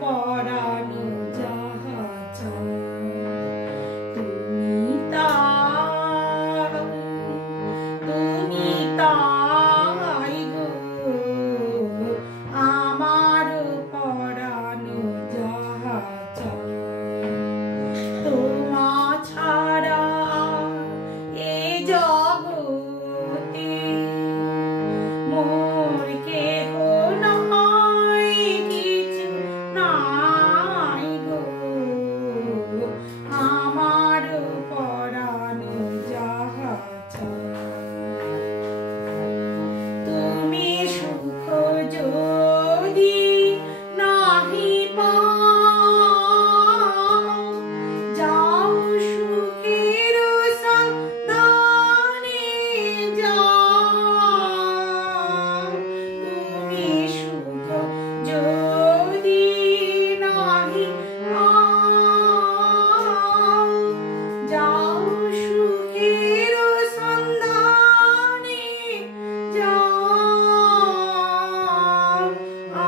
পরানো যাহা চায় তুমি তাই গো আমার পরানো যাহা চায় তোমা ছাড়া এ জগতে মোর কেহ নাই কিছু নাই গো আমার পরানো যাহা চায় তুমি সুখ যদি নাহি পাও যাও সুখের সন্ধানে যাও তুমি সুখ যদি নাহি পাও যাও সুখের সন্ধানে যাও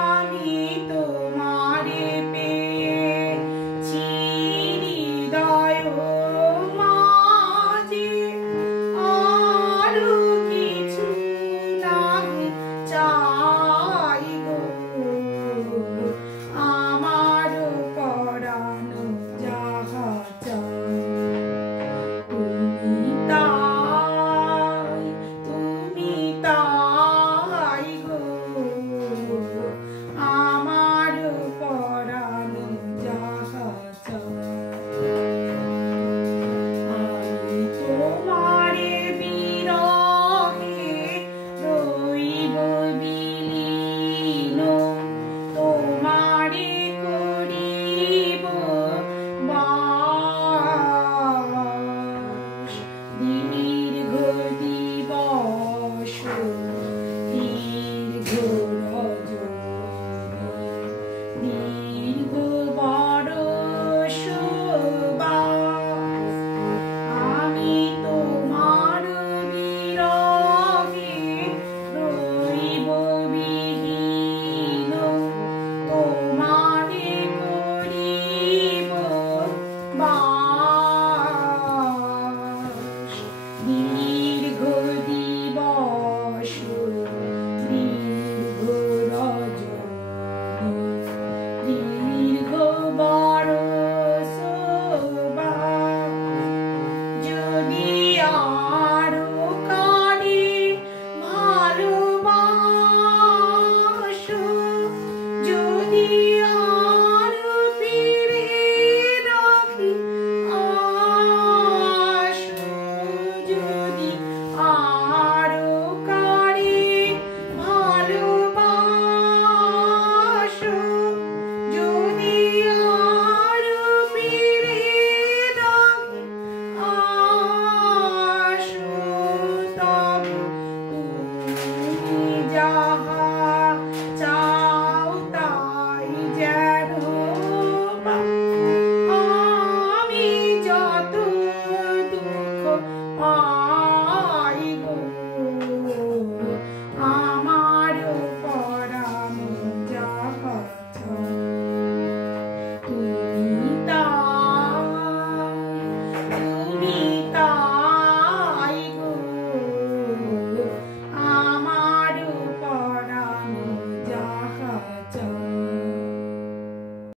আমি তোমারে পেয়েছি হৃদয় মাঝে আরো কিছু নাহি চাই গো আমার পরানো যাহা চায় তুমি তাই গো আমার পরানো যাহা চায় আমি তোমারে বিরহে রইব বিলীন তোমারে করিব বাস দীর্ঘ দিবস দীর্ঘ রজনী দীর্ঘ বরষ বাস আমি তোমার বিরহে রইব বিহীন তোমারে করিব বাস দীর্ঘ দিবস দীর্ঘ রজনী